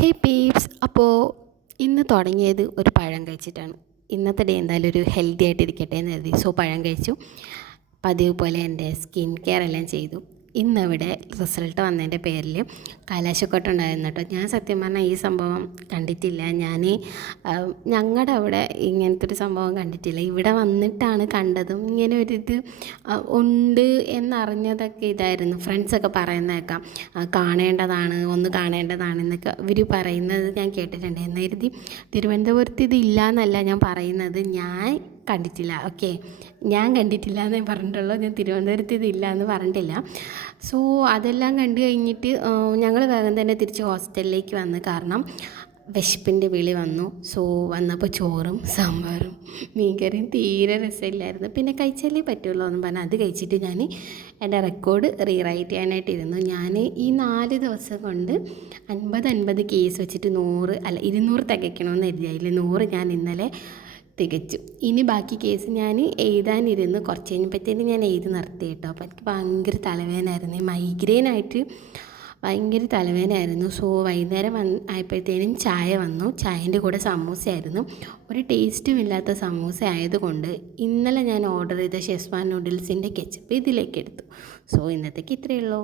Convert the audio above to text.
ഹേ Pepys, അപ്പോൾ ഇന്ന് തുടങ്ങിയത് ഒരു പഴം കഴിച്ചിട്ടാണ്. ഇന്നത്തെ ഡേ എന്തായാലും ഒരു ഹെൽത്തി ആയിട്ടിരിക്കട്ടെ എന്ന് കരുതി. സോ പഴം കഴിച്ചു. പതിവ് പോലെ എൻ്റെ സ്കിൻ കെയർ എല്ലാം ചെയ്തു. ഇന്നവിടെ റിസൾട്ട് വന്നതിൻ്റെ പേരിൽ കലാശക്കൊട്ടുണ്ടായിരുന്നു കേട്ടോ. ഞാൻ സത്യം പറഞ്ഞാൽ ഈ സംഭവം കണ്ടിട്ടില്ല. ഞങ്ങളുടെ അവിടെ ഇങ്ങനത്തെ ഒരു സംഭവം കണ്ടിട്ടില്ല. ഇവിടെ വന്നിട്ടാണ് കണ്ടതും ഇങ്ങനെ ഒരിത് ഉണ്ട് എന്നറിഞ്ഞതൊക്കെ ഇതായിരുന്നു. ഫ്രണ്ട്സൊക്കെ പറയുന്നേക്കാം കാണേണ്ടതാണ്, ഒന്ന് കാണേണ്ടതാണ് എന്നൊക്കെ ഇവർ പറയുന്നത് ഞാൻ കേട്ടിട്ടുണ്ട്. എന്ന് കരുതി തിരുവനന്തപുരത്ത് ഇതില്ല എന്നല്ല ഞാൻ പറയുന്നത്. ഞാൻ കണ്ടിട്ടില്ല. ഓക്കെ, ഞാൻ കണ്ടിട്ടില്ല എന്നേ പറഞ്ഞിട്ടുള്ളൂ. ഞാൻ തിരുവനന്തപുരത്ത് ഇതില്ല എന്ന് പറഞ്ഞിട്ടില്ല. സോ അതെല്ലാം കണ്ടു കഴിഞ്ഞിട്ട് ഞങ്ങൾ വേഗം തന്നെ തിരിച്ച് ഹോസ്റ്റലിലേക്ക് വന്ന്. കാരണം വിശപ്പിൻ്റെ വിളി വന്നു. സോ വന്നപ്പോൾ ചോറും സാമ്പാറും മീൻകറിയും തീരെ രസമില്ലായിരുന്നു. പിന്നെ കഴിച്ചാലേ പറ്റുള്ളൂ എന്ന് പറഞ്ഞാൽ അത് കഴിച്ചിട്ട് ഞാൻ എൻ്റെ റെക്കോർഡ് റീറൈറ്റ് ചെയ്യാനായിട്ടിരുന്നു. ഞാൻ ഈ 4 ദിവസം കൊണ്ട് 50 കേസ് വെച്ചിട്ട് 200 തികയ്ക്കണമെന്ന് കരുതി. അതിൽ 100 ഞാൻ ഇന്നലെ തികച്ചു. ഇനി ബാക്കി കേസ് ഞാൻ എഴുതാനിരുന്നു. കുറച്ച് കഴിഞ്ഞപ്പോഴത്തേനും ഞാൻ എഴുതി നിർത്തി കേട്ടോ. അപ്പോൾ എനിക്ക് ഭയങ്കര തലവേദനയായിരുന്നു. മൈഗ്രെയിനായിട്ട് ഭയങ്കര തലവേദനയായിരുന്നു. സോ വൈകുന്നേരം ആയപ്പോഴത്തേനും ചായ വന്നു. ചായൻ്റെ കൂടെ സമൂസയായിരുന്നു. ഒരു ടേസ്റ്റും ഇല്ലാത്ത സമൂസ ആയതുകൊണ്ട് ഇന്നലെ ഞാൻ ഓർഡർ ചെയ്ത ഷെസ്വാൻ നൂഡിൽസിൻ്റെ കെച്ചപ്പ് ഇതിലേക്ക് എടുത്തു. സോ ഇന്നത്തേക്ക് ഇത്രയേ ഉള്ളൂ.